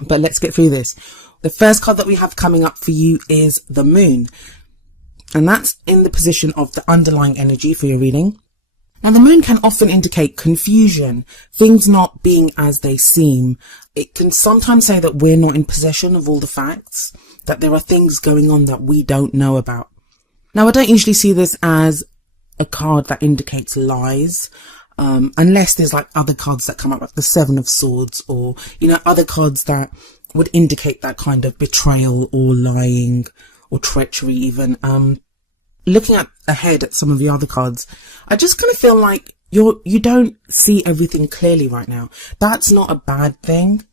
But let's get through this. The first card that we have coming up for you is the Moon. And that's in the position of the underlying energy for your reading. Now, the Moon can often indicate confusion, things not being as they seem. It can sometimes say that we're not in possession of all the facts, that there are things going on that we don't know about. Now, I don't usually see this as a card that indicates lies, unless there's like other cards that come up, like the Seven of Swords, or, other cards that would indicate that kind of betrayal or lying or treachery even. Looking ahead at some of the other cards, I just kind of feel like you don't see everything clearly right now. That's not a bad thing.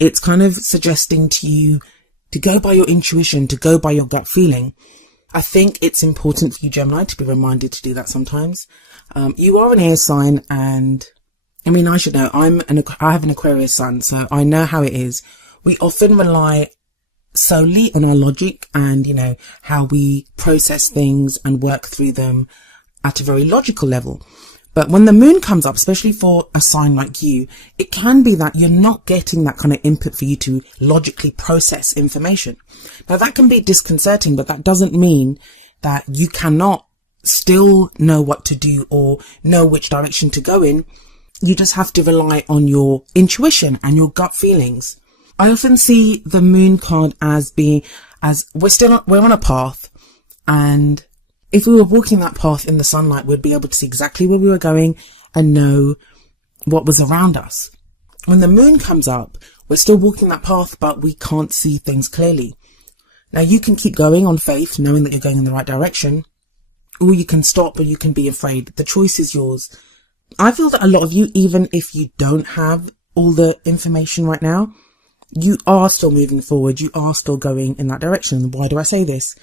It's kind of suggesting to you to go by your intuition, to go by your gut feeling. I think it's important for you, Gemini, to be reminded to do that sometimes. You are an air sign, and I should know, I have an Aquarius sun, so I know how it is. We often rely solely on our logic and, how we process things and work through them at a very logical level. But when the Moon comes up, especially for a sign like you, it can be that you're not getting that kind of input for you to logically process information. Now, that can be disconcerting, but that doesn't mean that you cannot still know what to do or know which direction to go in. You just have to rely on your intuition and your gut feelings. I often see the Moon card as we're on a path, and if we were walking that path in the sunlight, we'd be able to see exactly where we were going and know what was around us. When the Moon comes up, we're still walking that path, but we can't see things clearly. Now, you can keep going on faith, knowing that you're going in the right direction, or you can stop, or you can be afraid. The choice is yours. I feel that a lot of you, even if you don't have all the information right now, you are still moving forward. You are still going in that direction. Why do I say this?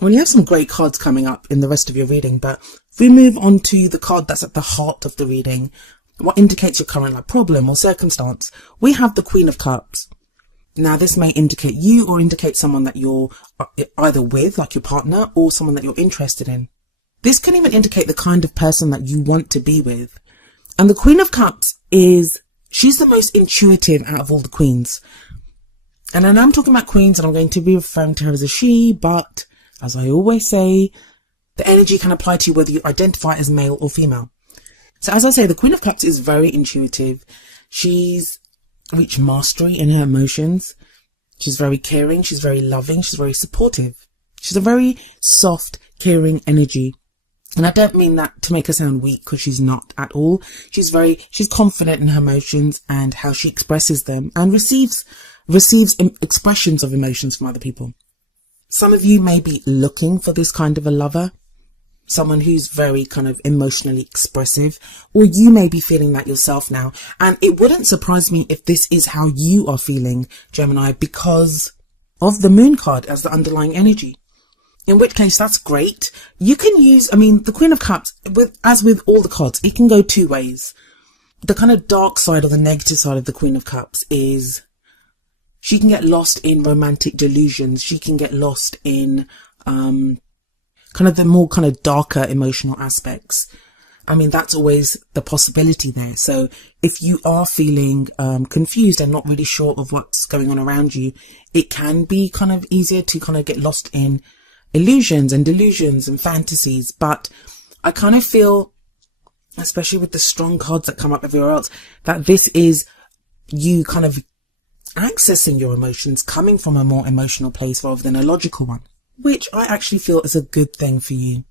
Well, you have some great cards coming up in the rest of your reading, but if we move on to the card that's at the heart of the reading, what indicates your current problem or circumstance, we have the Queen of Cups. Now, this may indicate you or indicate someone that you're either with, like your partner, or someone that you're interested in. This can even indicate the kind of person that you want to be with. And the Queen of Cups she's the most intuitive out of all the queens. And I know I'm talking about queens, and I'm going to be referring to her as a she, but as I always say, the energy can apply to you whether you identify as male or female. So as I say, the Queen of Cups is very intuitive. She's reached mastery in her emotions. She's very caring. She's very loving. She's very supportive. She's a very soft, caring energy. And I don't mean that to make her sound weak, because she's not at all. She's confident in her emotions and how she expresses them, and receives expressions of emotions from other people. Some of you may be looking for this kind of a lover, someone who's very kind of emotionally expressive, or you may be feeling that yourself now. And it wouldn't surprise me if this is how you are feeling, Gemini, because of the Moon card as the underlying energy. In which case, that's great. You can use, the Queen of Cups, as with all the cards, it can go two ways. The kind of dark side or the negative side of the Queen of Cups is she can get lost in romantic delusions. She can get lost in kind of the more kind of darker emotional aspects. That's always the possibility there. So if you are feeling confused and not really sure of what's going on around you, it can be kind of easier to kind of get lost in illusions and delusions and fantasies. But I kind of feel, especially with the strong cards that come up everywhere else, that this is you kind of accessing your emotions, coming from a more emotional place rather than a logical one, which I actually feel is a good thing for you.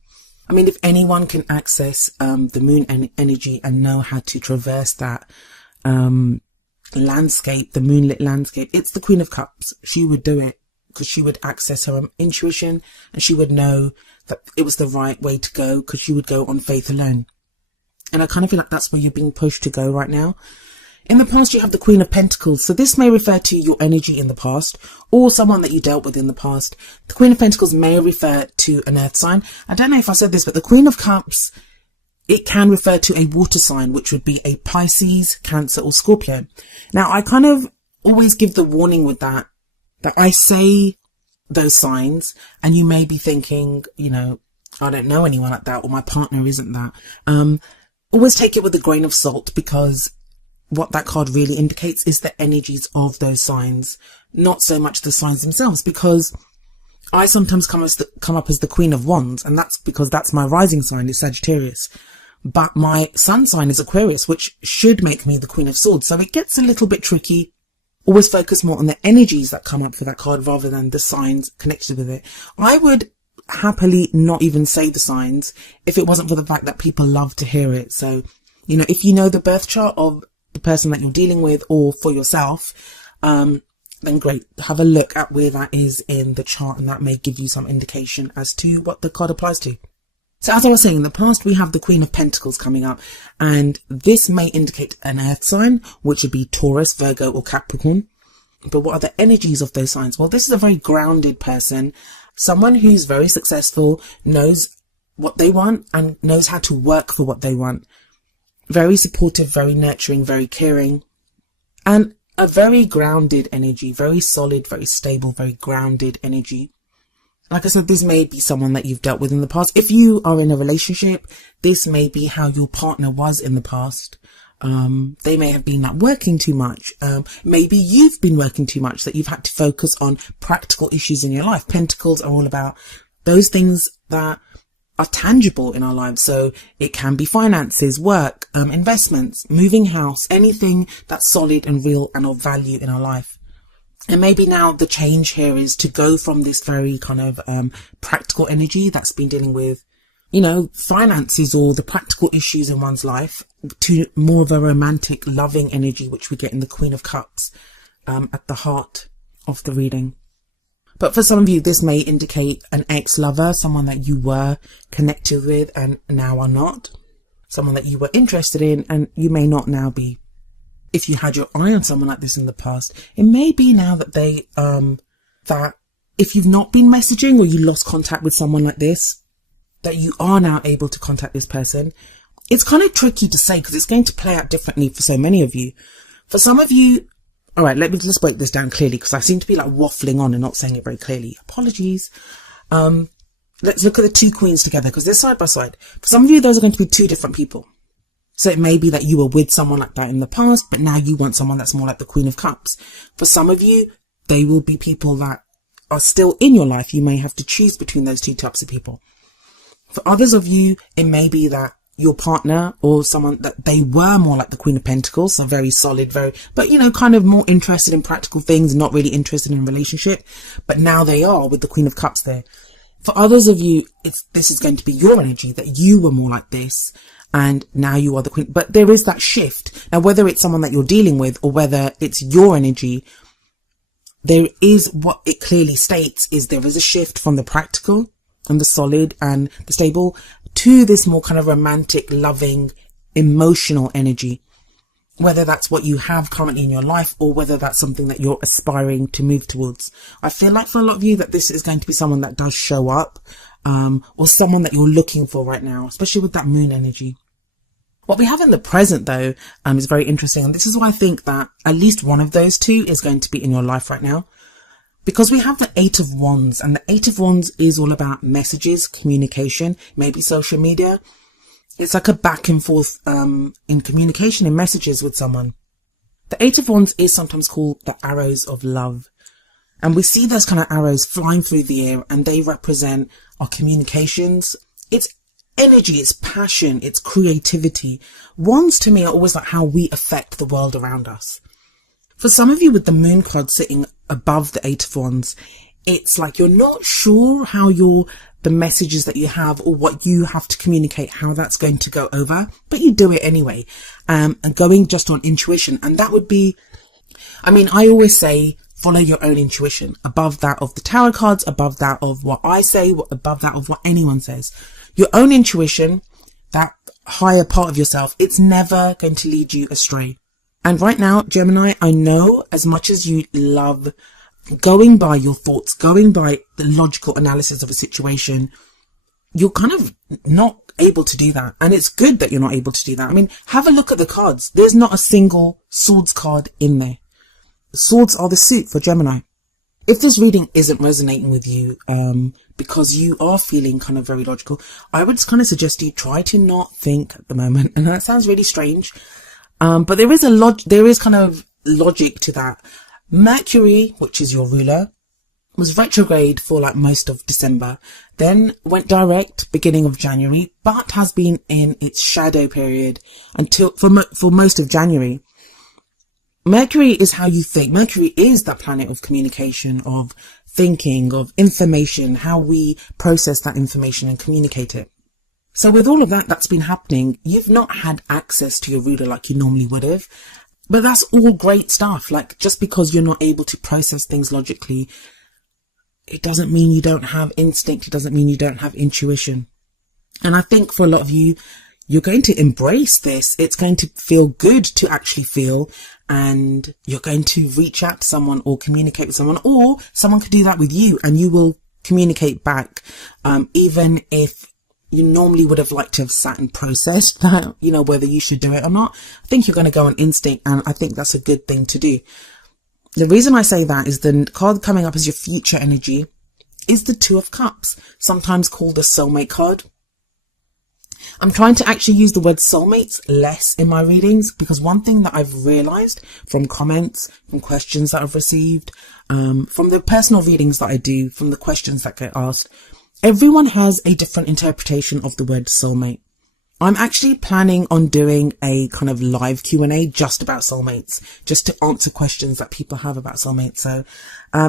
If anyone can access the Moon energy and know how to traverse that landscape, the moonlit landscape, it's the Queen of Cups. She would do it, because she would access her intuition, and she would know that it was the right way to go, because she would go on faith alone. And I kind of feel like that's where you're being pushed to go right now. In the past, you have the Queen of Pentacles. So this may refer to your energy in the past, or someone that you dealt with in the past. The Queen of Pentacles may refer to an earth sign. I don't know if I said this, but the Queen of Cups, it can refer to a water sign, which would be a Pisces, Cancer, or Scorpio. Now, I kind of always give the warning with that I say those signs, and you may be thinking, I don't know anyone like that, or my partner isn't that. Always take it with a grain of salt, because what that card really indicates is the energies of those signs, not so much the signs themselves, because I sometimes come up as the Queen of Wands, and that's because that's my rising sign is Sagittarius. But my sun sign is Aquarius, which should make me the Queen of Swords. So it gets a little bit tricky. Always focus more on the energies that come up for that card rather than the signs connected with it. I would happily not even say the signs if it wasn't for the fact that people love to hear it. So, you know, if you know the birth chart of the person that you're dealing with or for yourself, then great. Have a look at where that is in the chart, and that may give you some indication as to what the card applies to. So as I was saying, in the past, we have the Queen of Pentacles coming up, and this may indicate an earth sign, which would be Taurus, Virgo, or Capricorn. But what are the energies of those signs? Well, this is a very grounded person, someone who's very successful, knows what they want and knows how to work for what they want. Very supportive, very nurturing, very caring, and a very grounded energy, very solid, very stable, very grounded energy. Like I said, this may be someone that you've dealt with in the past. If you are in a relationship, this may be how your partner was in the past. They may have been like working too much. Maybe you've been working too much, that you've had to focus on practical issues in your life. Pentacles are all about those things that are tangible in our lives. So it can be finances, work, investments, moving house, anything that's solid and real and of value in our life. And maybe now the change here is to go from this very kind of practical energy that's been dealing with, you know, finances or the practical issues in one's life, to more of a romantic, loving energy, which we get in the Queen of Cups at the heart of the reading. But for some of you, this may indicate an ex-lover, someone that you were connected with and now are not, someone that you were interested in and you may not now be. If you had your eye on someone like this in the past, it may be now that that if you've not been messaging or you lost contact with someone like this, that you are now able to contact this person. It's kind of tricky to say because it's going to play out differently for so many of you. For some of you, all right, let's break this down clearly because I seem to be like waffling on and not saying it very clearly. Apologies. Let's look at the two queens together because they're side by side. For some of you, those are going to be two different people. So it may be that you were with someone like that in the past, but now you want someone that's more like the Queen of Cups. For some of you, they will be people that are still in your life. You may have to choose between those two types of people. For others of you, it may be that your partner or someone that they were more like the Queen of Pentacles, so very solid, but you know, kind of more interested in practical things, not really interested in a relationship, but now they are with the Queen of Cups there. For others of you, this is going to be your energy, that you were more like this and now you are the Queen. But there is that shift. Now, whether it's someone that you're dealing with or whether it's your energy, there is what it clearly states is there is a shift from the practical and the solid and the stable to this more kind of romantic, loving, emotional energy. Whether that's what you have currently in your life or whether that's something that you're aspiring to move towards. I feel like for a lot of you that this is going to be someone that does show up, or someone that you're looking for right now, especially with that moon energy. What we have in the present though, is very interesting. And this is why I think that at least one of those two is going to be in your life right now. Because we have the Eight of Wands, and the Eight of Wands is all about messages, communication, maybe social media. It's like a back and forth in communication, in messages with someone. The Eight of Wands is sometimes called the arrows of love. And we see those kind of arrows flying through the air, and they represent our communications. It's energy, it's passion, it's creativity. Wands to me are always like how we affect the world around us. For some of you with the moon card sitting above the Eight of Wands, it's like you're not sure how the messages that you have or what you have to communicate, how that's going to go over, but you do it anyway, and going just on intuition. And that would be, I mean, I always say, follow your own intuition above that of the tarot cards, above that of what I say, above that of what anyone says. Your own intuition, that higher part of yourself, it's never going to lead you astray. And right now, Gemini, I know as much as you love going by your thoughts, going by the logical analysis of a situation, you're kind of not able to do that. And it's good that you're not able to do that. I mean, have a look at the cards. There's not a single swords card in there. Swords are the suit for Gemini. If this reading isn't resonating with you, because you are feeling kind of very logical, I would kind of suggest you try to not think at the moment. And that sounds really strange. But there is kind of logic to that. Mercury, which is your ruler, was retrograde for like most of December, then went direct beginning of January, but has been in its shadow period until for most of January. Mercury is how you think. Mercury is that planet of communication, of thinking, of information, how we process that information and communicate it. So with all of that that's been happening, you've not had access to your ruler like you normally would have. But that's all great stuff. Like, just because you're not able to process things logically, it doesn't mean you don't have instinct. It doesn't mean you don't have intuition. And I think for a lot of you, you're going to embrace this. It's going to feel good to actually feel, and you're going to reach out to someone or communicate with someone, or someone could do that with you and you will communicate back. Even if you normally would have liked to have sat and processed that, you know, whether you should do it or not. I think you're going to go on instinct, and I think that's a good thing to do. The reason I say that is the card coming up as your future energy is the Two of Cups, sometimes called the soulmate card. I'm trying to actually use the word soulmates less in my readings, because one thing that I've realized from comments, from questions that I've received, from the personal readings that I do, from the questions that get asked, everyone has a different interpretation of the word soulmate. I'm actually planning on doing a kind of live Q&A just about soulmates, just to answer questions that people have about soulmates. So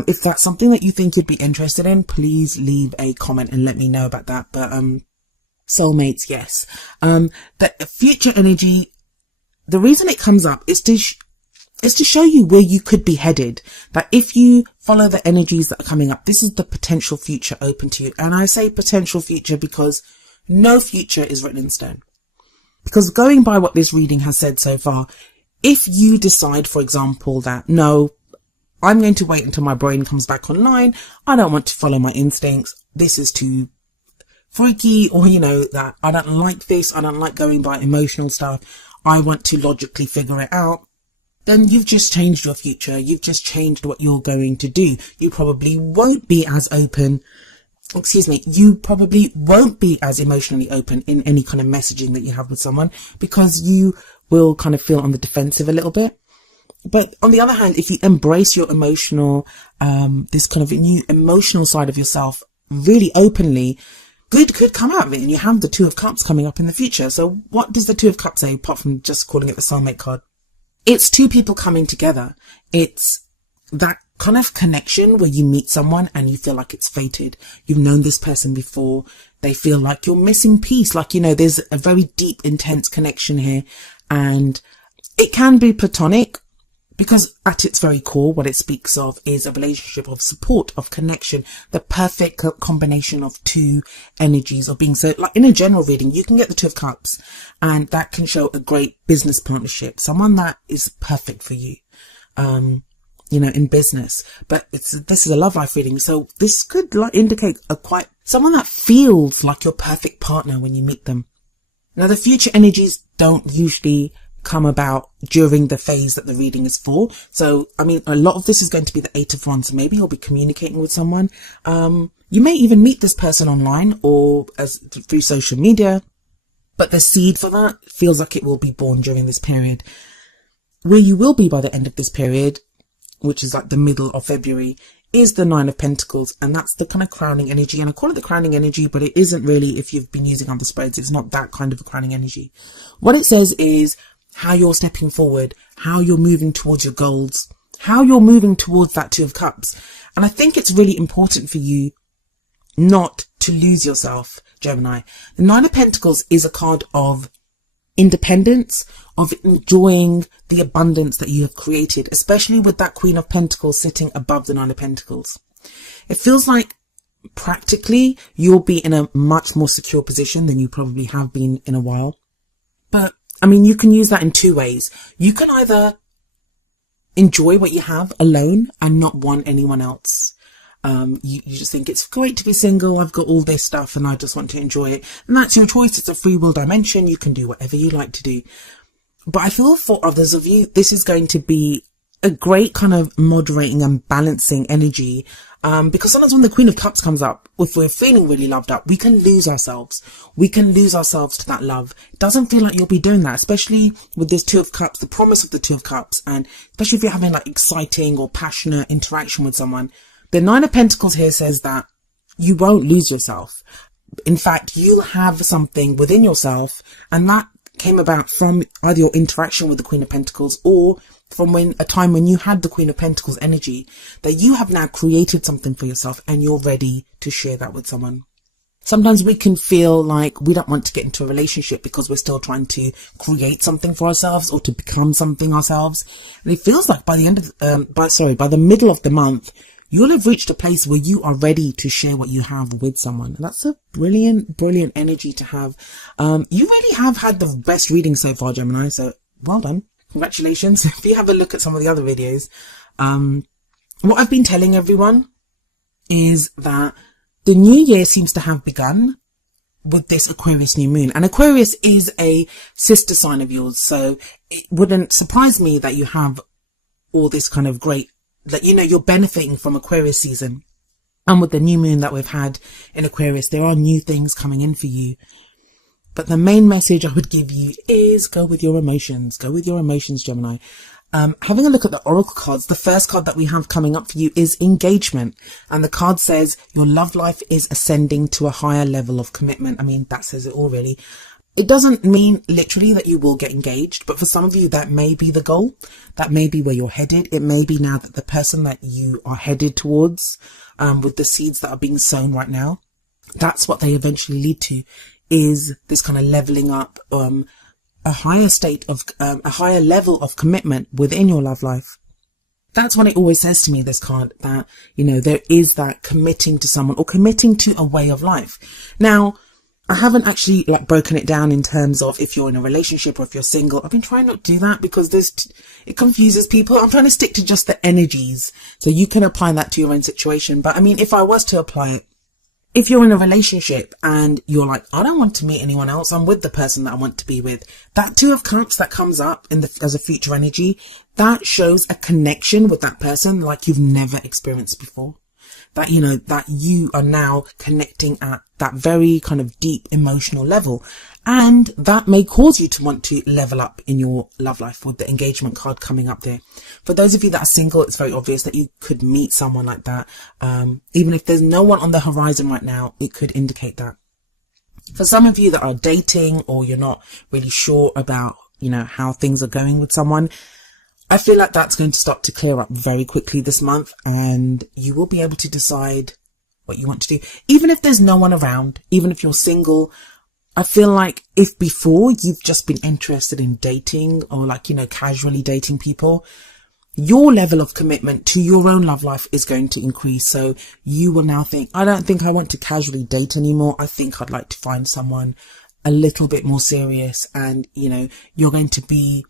if that's something that you think you'd be interested in, please leave a comment and let me know about that. But soulmates, yes. The future energy, the reason it comes up is to show you where you could be headed. That if you follow the energies that are coming up, this is the potential future open to you. And I say potential future because no future is written in stone. Because going by what this reading has said so far, if you decide, for example, that no, I'm going to wait until my brain comes back online, I don't want to follow my instincts, this is too freaky, or you know, that I don't like this, I don't like going by emotional stuff, I want to logically figure it out, then you've just changed your future. You've just changed what you're going to do. You probably won't be as open. You probably won't be as emotionally open in any kind of messaging that you have with someone, because you will kind of feel on the defensive a little bit. But on the other hand, if you embrace your emotional, this kind of new emotional side of yourself really openly, good could come out of it. And you have the Two of Cups coming up in the future. So what does the Two of Cups say, apart from just calling it the soulmate card? It's two people coming together. It's that kind of connection where you meet someone and you feel like it's fated. You've known this person before. They feel like you're missing piece. Like, you know, there's a very deep, intense connection here. And it can be platonic, because at its very core, what it speaks of is a relationship of support, of connection, the perfect combination of two energies of being. So like in a general reading, you can get the Two of Cups, and that can show a great business partnership, someone that is perfect for you, you know, in business. But this is a love life reading. So this could like indicate someone that feels like your perfect partner when you meet them. Now, the future energies don't usually come about during the phase that the reading is for. So, I mean, a lot of this is going to be the Eight of Wands. So maybe you'll be communicating with someone. You may even meet this person online or through social media, but the seed for that feels like it will be born during this period. Where you will be by the end of this period, which is like the middle of February, is the Nine of Pentacles, and that's the kind of crowning energy. And I call it the crowning energy, but it isn't really, if you've been using other spreads, it's not that kind of a crowning energy. What it says is how you're stepping forward, how you're moving towards your goals, how you're moving towards that Two of Cups. And I think it's really important for you not to lose yourself, Gemini. The Nine of Pentacles is a card of independence, of enjoying the abundance that you have created, especially with that Queen of Pentacles sitting above the Nine of Pentacles. It feels like practically you'll be in a much more secure position than you probably have been in a while. But I mean, you can use that in two ways. You can either enjoy what you have alone and not want anyone else. You just think it's great to be single. I've got all this stuff and I just want to enjoy it. And that's your choice. It's a free will dimension. You can do whatever you like to do. But I feel for others of you, this is going to be a great kind of moderating and balancing energy. Because sometimes when the Queen of Cups comes up, if we're feeling really loved up, we can lose ourselves. We can lose ourselves to that love. It doesn't feel like you'll be doing that, especially with this Two of Cups, the promise of the Two of Cups, and especially if you're having like exciting or passionate interaction with someone. The Nine of Pentacles here says that you won't lose yourself. In fact, you'll have something within yourself, and that came about from either your interaction with the Queen of Pentacles or from a time when you had the Queen of Pentacles energy, that you have now created something for yourself and you're ready to share that with someone. Sometimes we can feel like we don't want to get into a relationship because we're still trying to create something for ourselves or to become something ourselves. And it feels like by the end of, by the middle of the month, you'll have reached a place where you are ready to share what you have with someone. And that's a brilliant, brilliant energy to have. You really have had the best reading so far, Gemini. So well done. Congratulations. If you have a look at some of the other videos, what I've been telling everyone is that the new year seems to have begun with this Aquarius new moon. And Aquarius is a sister sign of yours. So it wouldn't surprise me that you have all this kind of great, that, you know, you're benefiting from Aquarius season. And with the new moon that we've had in Aquarius, there are new things coming in for you. But the main message I would give you is go with your emotions. Go with your emotions, Gemini. Having a look at the Oracle cards, the first card that we have coming up for you is engagement. And the card says your love life is ascending to a higher level of commitment. I mean, that says it all, really. It doesn't mean literally that you will get engaged, but for some of you, that may be the goal. That may be where you're headed. It may be now that the person that you are headed towards, with the seeds that are being sown right now, that's what they eventually lead to, is this kind of leveling up, a higher state of, a higher level of commitment within your love life. That's what it always says to me, this card, that, you know, there is that committing to someone or committing to a way of life. Now, I haven't actually like broken it down in terms of if you're in a relationship or if you're single. I've been trying not to do that because it confuses people. I'm trying to stick to just the energies so you can apply that to your own situation. But I mean, if I was to apply it, if you're in a relationship and you're like, I don't want to meet anyone else, I'm with the person that I want to be with, that Two of Cups that comes up as a future energy, that shows a connection with that person like you've never experienced before. That, you know, that you are now connecting at that very kind of deep emotional level. And that may cause you to want to level up in your love life with the engagement card coming up there. For those of you that are single, it's very obvious that you could meet someone like that. Even if there's no one on the horizon right now, it could indicate that. For some of you that are dating or you're not really sure about, you know, how things are going with someone, I feel like that's going to start to clear up very quickly this month, and you will be able to decide what you want to do. Even if there's no one around, even if you're single, I feel like if before you've just been interested in dating or like, you know, casually dating people, your level of commitment to your own love life is going to increase. So you will now think, I don't think I want to casually date anymore. I think I'd like to find someone a little bit more serious. And, you know, you're going to be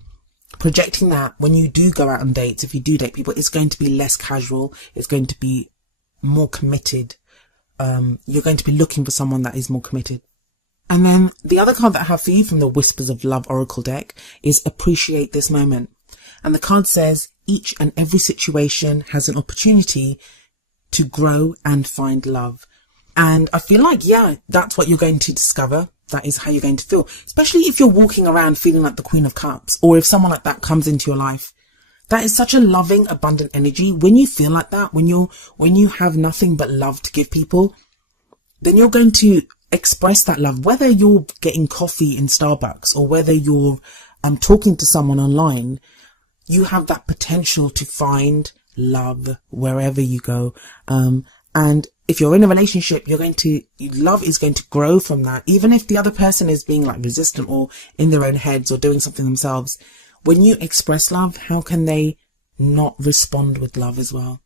projecting that when you do go out on dates, if you do date people, it's going to be less casual. It's going to be more committed. You're going to be looking for someone that is more committed. And then the other card that I have for you from the Whispers of Love Oracle deck is appreciate this moment. And the card says each and every situation has an opportunity to grow and find love. And I feel like, yeah, that's what you're going to discover. That is how you're going to feel, especially if you're walking around feeling like the Queen of Cups, or if someone like that comes into your life. That is such a loving, abundant energy. When you feel like that, when you have nothing but love to give people, then you're going to express that love, whether you're getting coffee in Starbucks or whether you're talking to someone online. You have that potential to find love wherever you go. And if you're in a relationship, love is going to grow from that. Even if the other person is being like resistant or in their own heads or doing something themselves, when you express love, how can they not respond with love as well?